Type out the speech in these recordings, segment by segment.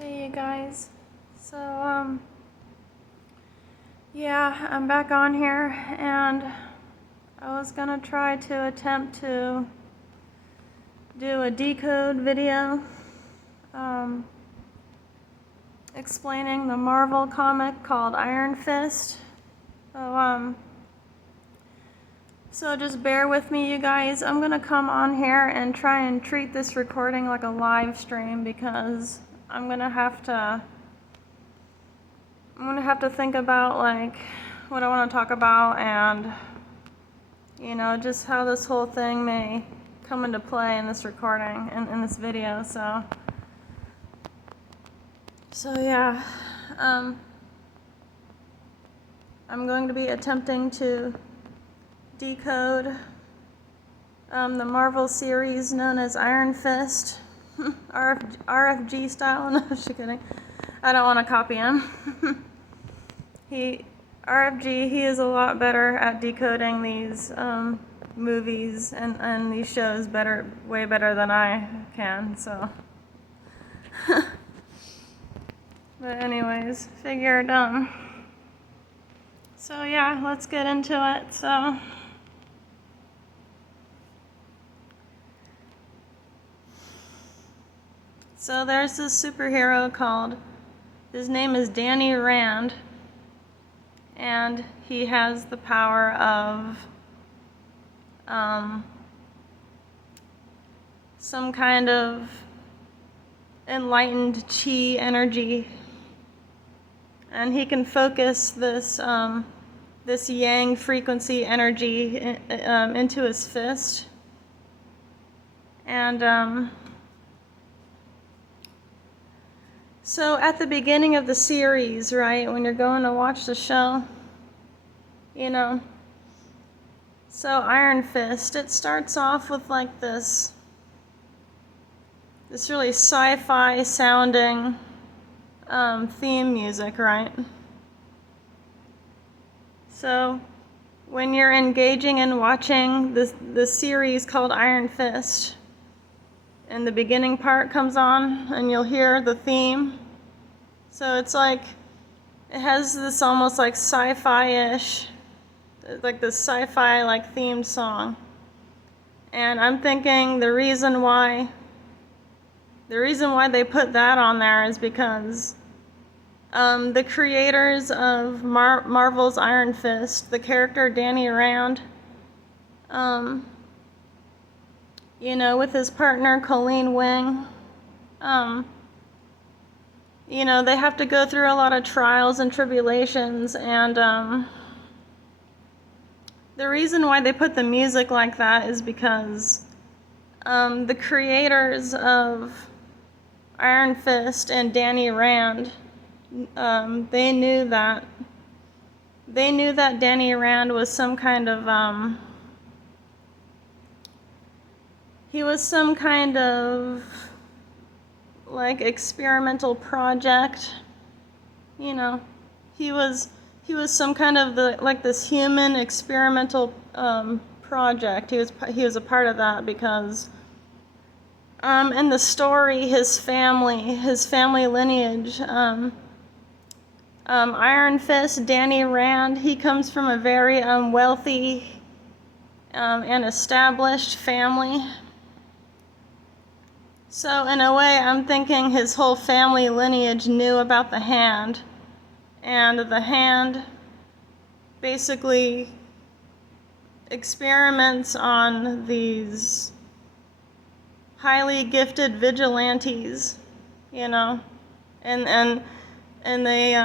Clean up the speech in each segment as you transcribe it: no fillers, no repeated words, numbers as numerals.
Hey you guys. Yeah, I'm back on here and I was gonna try to attempt to do a decode video explaining the Marvel comic called Iron Fist. So just bear with me, you guys. I'm gonna come on here and try and treat this recording like a live stream because I'm gonna have to think about like what I want to talk about and just how this whole thing may come into play in this recording and in this video. So yeah, I'm going to be attempting to decode the Marvel series known as Iron Fist, RFG style. No, just kidding. I don't want to copy him. RFG, he is a lot better at decoding these movies and these shows way better than I can, so. But anyways, figured, so yeah, let's get into it, So there's this superhero his name is Danny Rand, and he has the power of some kind of enlightened chi energy, and he can focus this yang frequency energy into his fist, and so at the beginning of the series, right, when you're going to watch the show, so Iron Fist, it starts off with like this really sci-fi sounding theme music, right? So when you're engaging and watching this series called Iron Fist, and the beginning part comes on and you'll hear the theme. So it's like, it has this almost like sci-fi-ish, like this sci-fi like themed song. And I'm thinking the reason why they put that on there is because the creators of Marvel's Iron Fist, the character Danny Rand, with his partner Colleen Wing, they have to go through a lot of trials and tribulations, and the reason why they put the music like that is because the creators of Iron Fist and Danny Rand, they knew that Danny Rand was some kind of he was some kind of like experimental project. He was some kind of this human experimental project. He was a part of that because in the story, his family lineage, Iron Fist, Danny Rand, he comes from a very wealthy and established family. So in a way, I'm thinking his whole family lineage knew about the Hand, and the Hand basically experiments on these highly gifted vigilantes, and they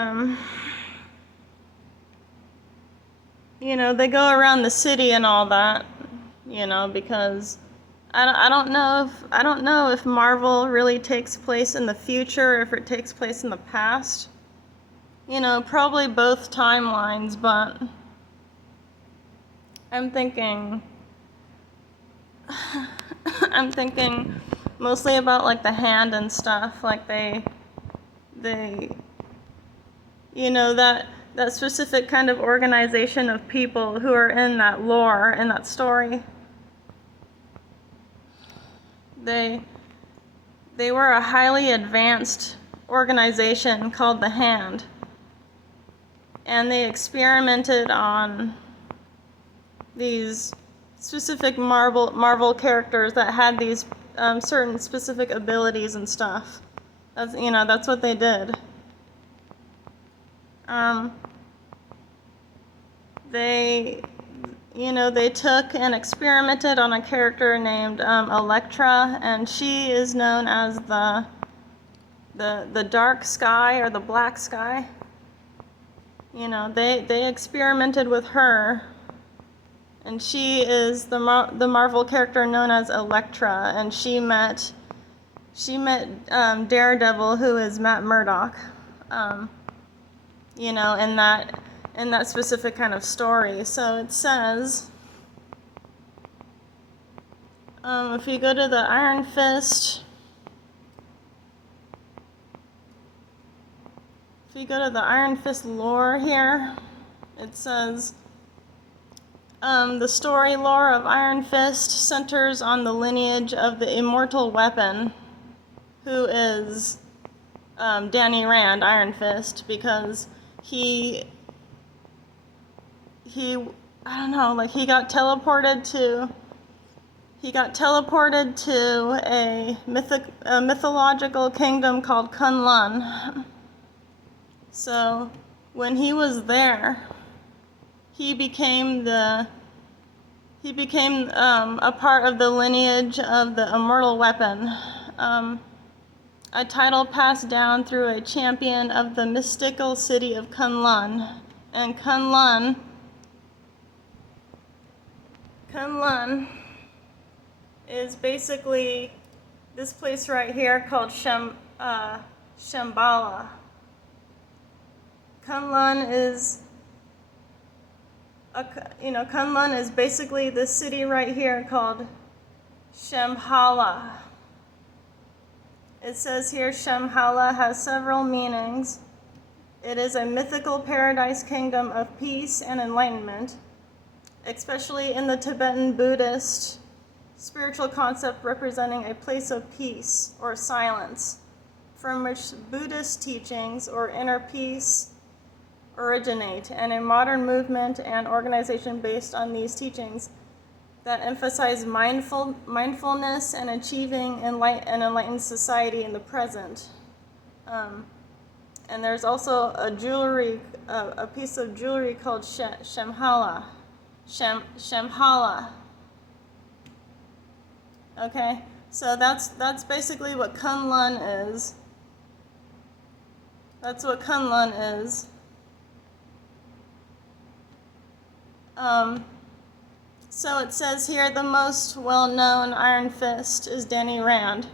they go around the city and all that, because I don't know if Marvel really takes place in the future, or if it takes place in the past. Probably both timelines, but I'm thinking mostly about like the Hand and stuff, like they that specific kind of organization of people who are in that lore, in that story. They were a highly advanced organization called the Hand. And they experimented on these specific Marvel characters that had these certain specific abilities and stuff. That's what they did. They took and experimented on a character named Elektra, and she is known as the dark sky or the black sky. They experimented with her, and she is the Marvel character known as Elektra, and she met Daredevil, who is Matt Murdock. In that specific kind of story. So it says, if you go to the Iron Fist, lore here, it says, the story lore of Iron Fist centers on the lineage of the immortal weapon, who is Danny Rand, Iron Fist, because he got teleported to a mythological kingdom called Kunlun. So when he was there, he became a part of the lineage of the immortal weapon. A title passed down through a champion of the mystical city of Kunlun. And Kunlun is basically this place right here called Shambhala. Kunlun is basically this city right here called Shambhala. It says here Shambhala has several meanings. It is a mythical paradise kingdom of peace and enlightenment, especially in the Tibetan Buddhist spiritual concept representing a place of peace or silence, from which Buddhist teachings or inner peace originate, and a modern movement and organization based on these teachings that emphasize mindfulness and achieving an enlightened society in the present. And there's also a piece of jewelry called Shambhala. Shambhala. Okay, so that's basically what Kunlun is. That's what Kunlun is. So it says here the most well-known Iron Fist is Danny Rand,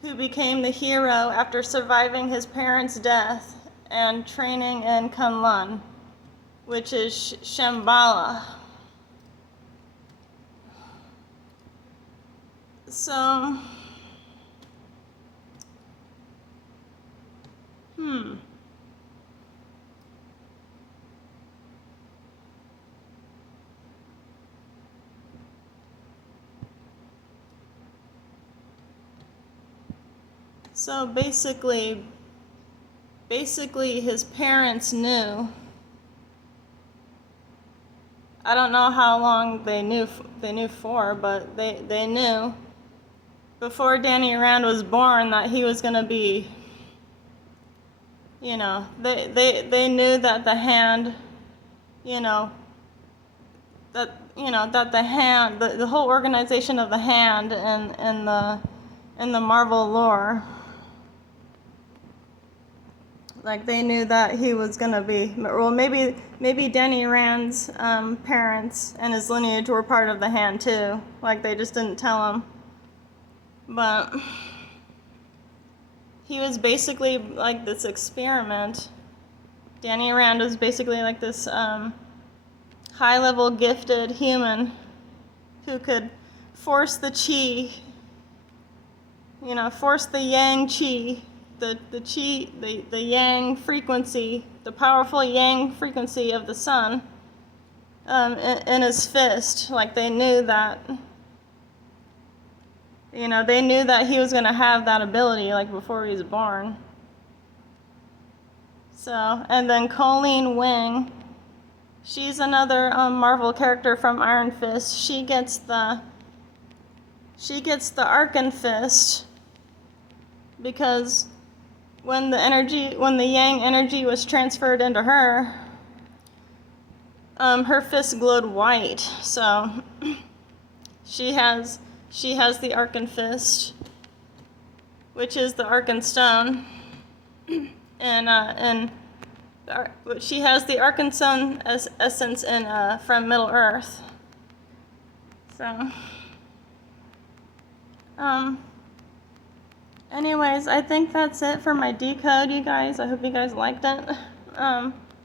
who became the hero after surviving his parents' death and training in Kunlun, which is Shambhala. So, So basically his parents knew. I don't know how long they knew for, but they knew before Danny Rand was born that he was going to be, they knew that the Hand, that the Hand, the whole organization of the Hand in the Marvel lore, like they knew that he was going to be, well, maybe Danny Rand's parents and his lineage were part of the Hand too, like they just didn't tell him. But he was basically like this experiment. Danny Rand was basically like this high-level gifted human who could force the chi, force the yang chi, the yang frequency, the powerful yang frequency of the sun in his fist. Like they knew that, they knew that he was going to have that ability like before he was born. So, and then Colleen Wing, she's another Marvel character from Iron Fist. She gets the Arcan Fist because when the Yang energy was transferred into her, her fist glowed white. So she has the Arcan Fist, which is the Arcan Stone, and she has the Arcan Stone essence from Middle Earth. So, anyways, I think that's it for my decode, you guys. I hope you guys liked it.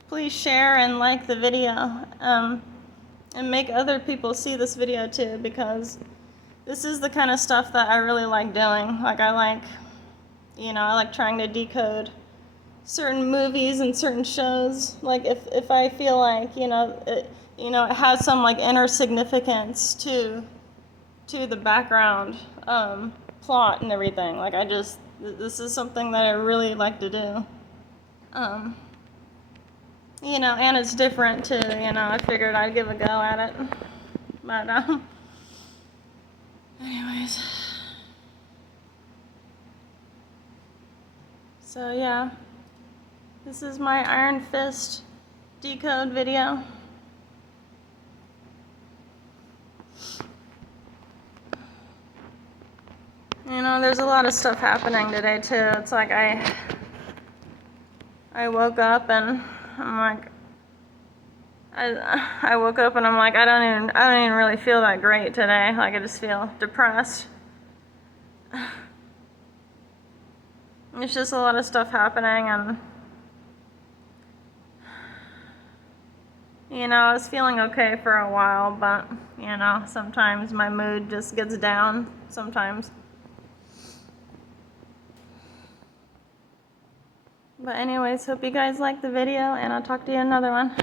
Please share and like the video, and make other people see this video too, because this is the kind of stuff that I really like doing. Like, I like trying to decode certain movies and certain shows. Like, if I feel like, it has some like inner significance to the background plot and everything. Like, this is something that I really like to do. And it's different too, I figured I'd give a go at it. But, anyways. So, yeah. This is my Iron Fist decode video. There's a lot of stuff happening today too. It's like I woke up and I'm like, I woke up and I'm like, I don't even really feel that great today. Like, I just feel depressed. It's just a lot of stuff happening, and I was feeling okay for a while, but sometimes my mood just gets down sometimes. But anyways, hope you guys liked the video, and I'll talk to you in another one.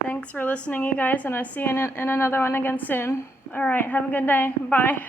Thanks for listening, you guys, and I'll see you in another one again soon. All right, have a good day. Bye.